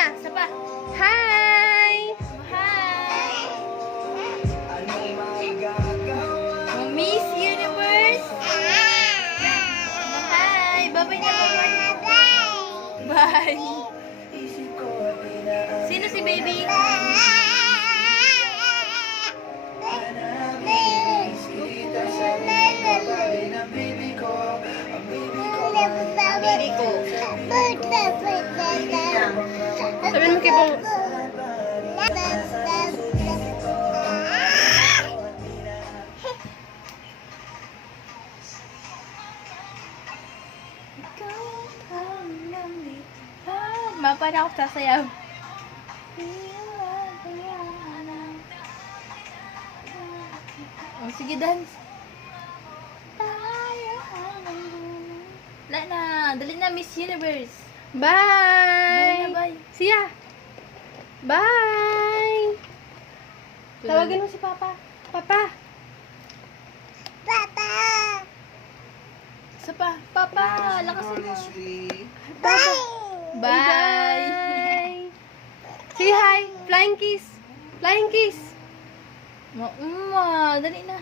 Siya. Isa pa. Hi! Hi! Miss Universe! Hi! Bye-bye na, bye-bye! Bye! Sino si baby? Baby ko. Sabihin mo kay Bong. Mapa na ako sasayaw. Oh, sige, dance. Wala na. Dali na, Miss Universe. Bye! Bye na, bye. Siya. Bye! Tawagin mo si Papa. Papa! Isa pa. Papa, lakasin mo. Papa! Bye. Bye! Say hi! Flying kiss! Flying kiss! Dali na.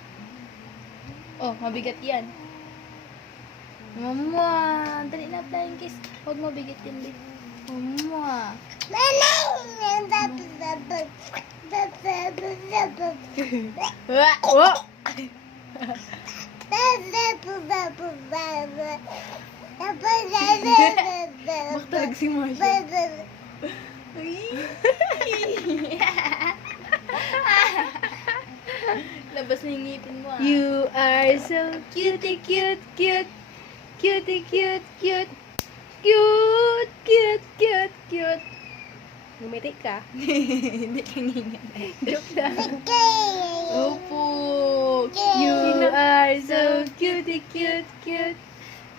Oh, mabigat yan. Mama, dali na, flying kiss. Huwag mabigat yan, babe. Mama. Oh! Baktalag si Marsha. Labas na yung ngipin mo, ah. You are so cutie, cute, cute. Cutie, cute, cute. Cute, cute, cute, cute. Ngumiti ka. Hindi kanina. Joke lang. Opo. You are so cutie, cute, cute.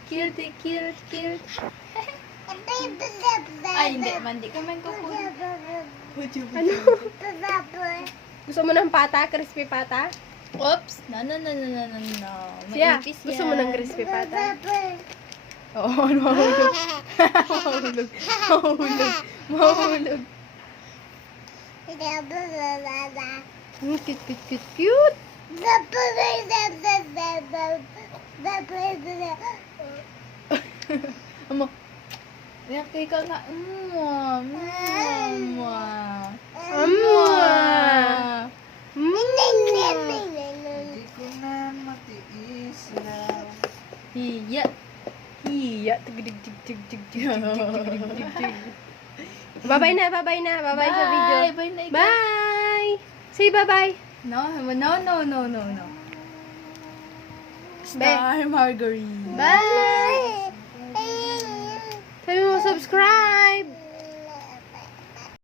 Cutie, cute, cute. Ay, hindi. Mandi ka man ko po. Ano? Gusto mo ng pata? Crispy pata? Oops. No. Siya, Maipis gusto mo ng yan. crispy pata? Oo, mahulog. Mahulog. Mahulog. Mahulog. Cute, cute, cute, cute. Amo. Yakay ka nga. Hindi ko na matiis na. Hiya. Hiya. Tig, tig, tig, tig, tig, tig, tig, tig, tig, tig. Bye-bye na, bye-bye na. Bye-bye sa video. Bye na ikaw. Bye! Say bye-bye. No. Star Margarine. Bye! Sabi mo, subscribe!